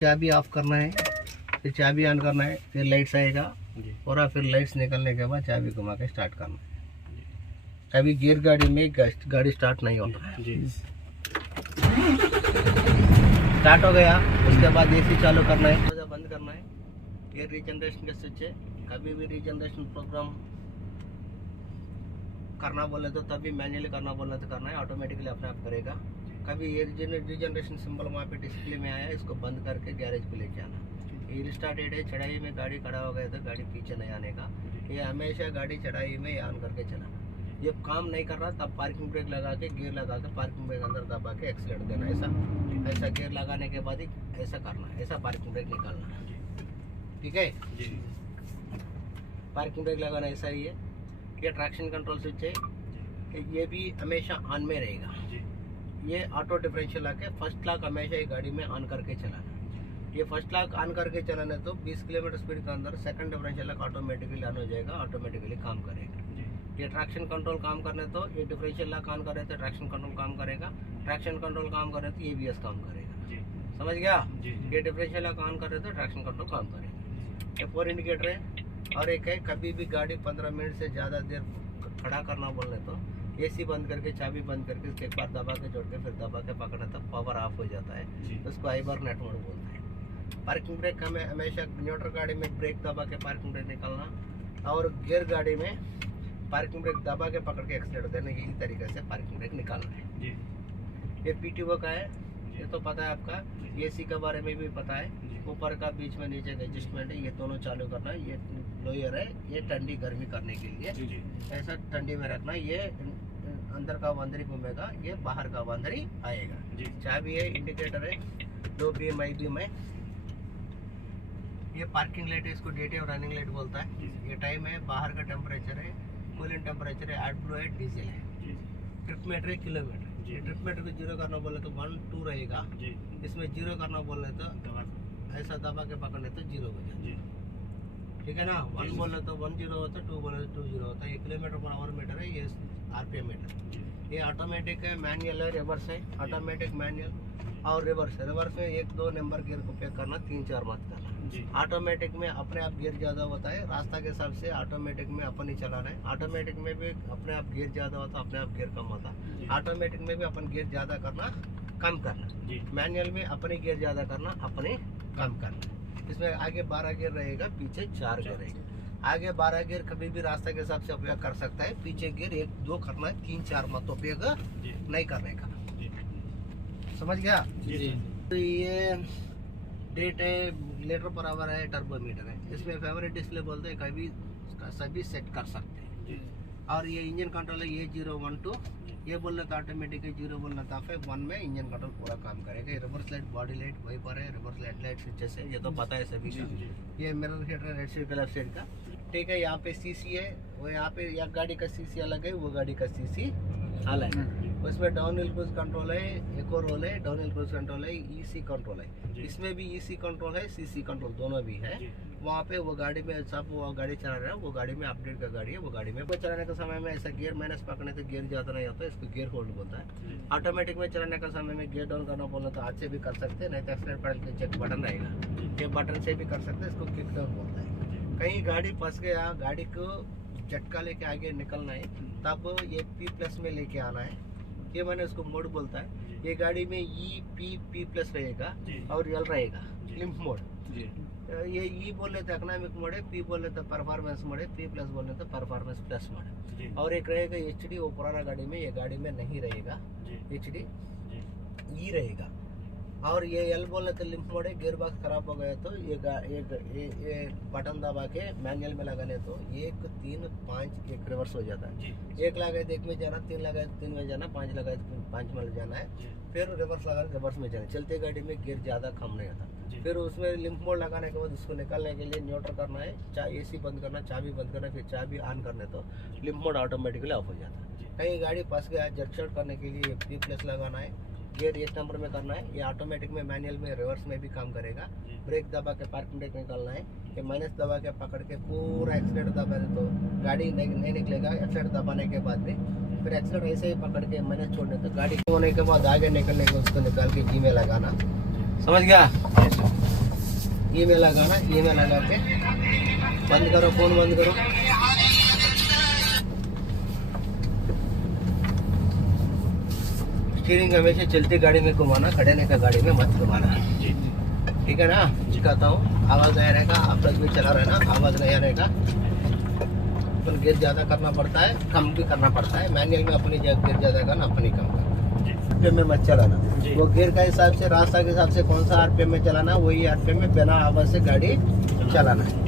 चाबी ऑफ करना है, फिर चाबी ऑन करना है, फिर लाइट्स आएगा और फिर लाइट्स निकलने के बाद चाबी घुमा के स्टार्ट करना है। अभी गियर गाड़ी में गाड़ी स्टार्ट नहीं होता है। स्टार्ट हो गया, उसके बाद एसी चालू करना है, दरवाजा बंद करना है। ये रीजनरेशन का स्विच है। कभी भी रीजनरेशन प्रोग्राम करना बोले तो तभी मैन्युअली करना बोले तो करना है, ऑटोमेटिकली अपने आप करेगा। कभी ये रीजनरेशन सिंबल वहाँ पे डिस्प्ले में आया, इसको बंद करके गैरेज पे लेके आना। ये स्टार्टेड है, चढ़ाई में गाड़ी खड़ा हो गया तो गाड़ी पीछे नहीं आने का। ये हमेशा गाड़ी चढ़ाई में ऑन करके चलाना। जब काम नहीं कर रहा तब पार्किंग ब्रेक लगा के गियर लगा के पार्किंग ब्रेक अंदर दबा के एक्सीलेटर देना। ऐसा गियर लगाने के बाद ही ऐसा करना, ऐसा पार्किंग ब्रेक निकालना। ठीक है, पार्किंग ब्रेक लगाना ऐसा ही है। ये ट्रैक्शन कंट्रोल स्विच है, ये भी हमेशा ऑन में रहेगा। ये ऑटो डिफरेंशियल आके फर्स्ट लॉक हमेशा ये गाड़ी में ऑन करके चलाना। ये फर्स्ट लॉक ऑन करके चलाने तो 20 किलोमीटर स्पीड के अंदर second differential lock automatically on हो जाएगा, ऑटोमेटिकली काम करेगा। ये ट्रैक्शन कंट्रोल काम करने तो ये डिफरेंशियल लॉक ऑन करे तो ट्रैक्शन कंट्रोल काम करेगा, ट्रैक्शन कंट्रोल काम करे तो ABS काम करेगा। समझ गया? ये डिफरेंशियल लॉक ऑन करे तो ट्रैक्शन कंट्रोल काम करेगा। ये 4 इंडिकेटर है। और एक है, कभी भी गाड़ी 15 मिनट से ज़्यादा देर खड़ा करना बोलने तो AC बंद करके चाबी बंद करके उसके एक बार दबा के जोड़ के फिर दबा के पकड़ना तब पावर ऑफ हो जाता है, उसको हाइबरनेट मोड बोलते हैं। पार्किंग ब्रेक हमें हमेशा न्यूट्रल गाड़ी में ब्रेक दबा के पार्किंग ब्रेक निकालना, और गियर गाड़ी में पार्किंग ब्रेक दबा के पकड़ के एक्सीलेटर देने, यही तरीके से पार्किंग ब्रेक निकालना है। ये PTO का है, ये तो पता है आपका। AC के बारे में भी पता है, ऊपर का बीच में नीचे का एडजस्टमेंट है, ये दोनों चालू करना है। ये लोयर है, ये ठंडी गर्मी करने के लिए ऐसा ठंडी में रखना। ये अंदर का बंदरी घूमेगा, ये बाहर का बंदरी आएगा। चाबी है, इंडिकेटर है, 2 बीम आई बीम है। ये पार्किंग लाइट है, इसको डे टाइम रनिंग लाइट बोलता है। ये टाइम है, बाहर का टेम्परेचर है, कूलिंग टेम्परेचर है, एडब्लो है, डीजल है। ट्रिप मीटर है, किलोमीटर। ये ट्रिप मीटर को 0 करना बोले तो 1 2 रहेगा, इसमें 0 करना बोले तो ऐसा दबा के पकड़ने तो 0 हो जाए। ठीक है ना? 1 बोले तो 10 होता है, 2 बोले तो 20 होता है। ये किलोमीटर पर आवर मीटर है, ये RPM मीटर। ये ऑटोमेटिक है, मैनुअल है, रिवर्स है। ऑटोमेटिक, मैनुअल और रिवर्स है। रिवर्स में 1 2 नंबर गियर को पे करना, 3 4 मत करना। ऑटोमेटिक में अपने आप गियर ज़्यादा होता है, रास्ता के हिसाब से ऑटोमेटिक में अपन ही चलाना है। ऑटोमेटिक में भी अपने आप गियर ज़्यादा होता है, अपने आप गियर कम होता है। ऑटोमेटिक में भी अपन गियर ज़्यादा करना, कम करना। मैनुअल में अपने गियर ज़्यादा करना, अपने कम करना। इसमें आगे 12 गियर रहेगा, पीछे 4 गियर रहेगा। आगे 12 गियर कभी भी रास्ते के हिसाब से उपयोग कर सकता है, पीछे गियर 1 2 करना है, 3 4 मत उपयोग नहीं करने का। समझ गया? तो ये डेट है, लीटर पर आवर है, टर्बोमीटर है। इसमें फेवरेट डिस्प्ले बोलते हैं, कभी सभी सेट कर सकते हैं। और ये इंजन कंट्रोल है, ये 0 1 2, ये बोलना था ऑटोमेटिक है, 0 बोलना था 1 में इंजन कंट्रोल पूरा काम करेगा। ये reverse light, body light wiper है, रिवर्स लाइट स्विचेस है, ये तो पता है सभी का। ये मिरर हीटर रेड साइड का लेफ्ट साइड का। ठीक है, यहाँ पे CC है, वो यहाँ पे एक गाड़ी का CC अलग है, वो गाड़ी का CC अलग है। उसमें डाउन हिल क्रूज कंट्रोल है, इको रोल है, डाउन हिल क्रूज कंट्रोल है, EC कंट्रोल है। इसमें भी EC कंट्रोल है, CC कंट्रोल दोनों भी है। वहाँ पे वो गाड़ी में सब वो गाड़ी चला रहा है, वो गाड़ी में अपडेट का गाड़ी है, वो गाड़ी में चलाने के समय में ऐसा गियर माइनस पकड़ने से गियर ज़्यादा नहीं होता है, इसको गियर होल्ड बोलता है। ऑटोमेटिक में चलाने का समय में गियर डाउन करना बोलना तो हाथ से भी कर सकते हैं, नहीं तो एक्सीलेटर पैडल के चेक बटन रहेगा, ये बटन से भी कर सकते हैं, इसको किक डाउन बोलता है। कहीं गाड़ी फंस गया, गाड़ी को झटका लेके आगे निकलना है, तब ये P+ में लेके आना है। ये मैंने उसको मोड बोलता है। ये गाड़ी में P+ रहेगा और L रहेगा, लिम्फ मोड। ये E बोले तो इकोनॉमिक मोड है, P बोले तो परफॉर्मेंस मोड है, P+ बोले तो परफॉर्मेंस प्लस मोड है। और एक रहेगा HD, वो पुराना गाड़ी में, ये गाड़ी में नहीं रहेगा HD, E रहेगा। और ये L बोले तो लिम्फ मोड है, गियर बॉक्स खराब हो गया तो ये बटन दबा के मैनुअल में लगाने तो 1 3 5 1 रिवर्स हो जाता है। 1 लगाए तो 1 में जाना, 3 लगाए तो 3 में जाना, 5 लगाए तो 5 में जाना है, फिर रिवर्स लगा रिवर्स में जाना। चलते गाड़ी में गियर ज़्यादा कम नहीं होता। फिर उसमें लिम्फ मोड लगाने के बाद उसको निकालने के लिए न्यूट्रल करना है, AC बंद करना, चाबी बंद करना, फिर चाबी ऑन करने तो लिम्फ मोड ऑटोमेटिकली ऑफ हो जाता है। कहीं गाड़ी फंस गया, जर्क करने के लिए P+ लगाना है, गियर 1 नंबर में करना है। ये ऑटोमेटिक में, मैनुअल में, रिवर्स में भी काम करेगा। ब्रेक दबा के पार्किंग ब्रेक निकालना है, ये माइनस दबा के पकड़ के पूरा एक्सीलेटर दबा दे तो गाड़ी नहीं निकलेगा। एक्सीलेटर दबाने के बाद में फिर एक्सीलेटर ऐसे ही पकड़ के माइनस छोड़ने तो गाड़ी होने के बाद आगे निकलने को उसको निकाल के G में लगाना। समझ गया? ये में लगाना, ये में लगा के बंद करो, फोन बंद करो। स्टीयरिंग हमेशा चलती गाड़ी में घुमाना, खड़े का गाड़ी में मत घुमाना, ठीक है ना? सिखाता हूँ, आवाज आया रहेगा, आप लोग भी चला रहना, आवाज नहीं आ रहेगा। अपन गियर ज्यादा करना पड़ता है, कम भी करना पड़ता है। मैनुअल में अपनी गियर ज्यादा करना, अपनी कम करना। आरपीएम में मत चलाना, वो गियर का हिसाब से, रास्ता के हिसाब से कौन सा आरपीएम में चलाना, वही आरपीएम में बिना आवाज से गाड़ी चलाना है।